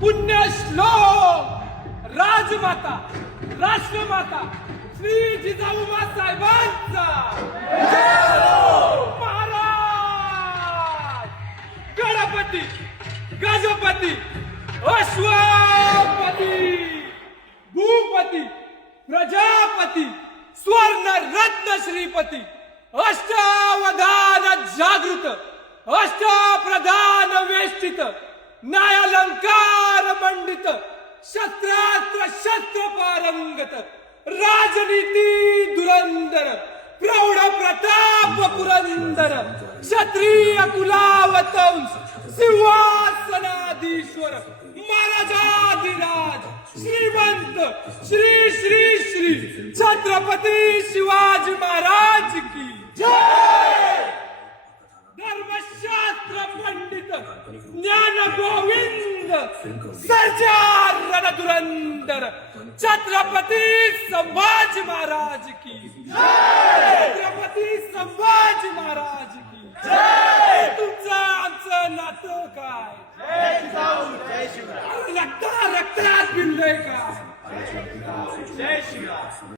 पुण्यश्लोक राजमाता राष्ट्रमाता श्री जिजाऊमा साहेबांचा महाराज गणपती गजपती अश्वपती भूपती प्रजापती स्वर्ण रत्न श्रीपती अष्टावधान जागृत अष्टप्रधान वेष्टित न्यायालंकार मंडित शस्त्रास्त्र शस्त्र पारंगत राजनीती धुरंधर प्रौढ प्रताप पुरंदर क्षत्रिय कुलावतंस सिंहासनाधीश्वर महाराजाधिराज श्रीमंत श्री श्री श्री छत्रपती शिवाजी महाराज की जय। धर्मशास्त्र पंडित ज्ञान गोविंद सर्जा रणधुरंदर छत्रपती संभाजी महाराज की जय। छत्रपती संभाजी महाराज की जय। तुमचं आमचं नातं काय? जय जिजाऊ जय शिवराय रक्तात भिनलंय काय? जय शिवराय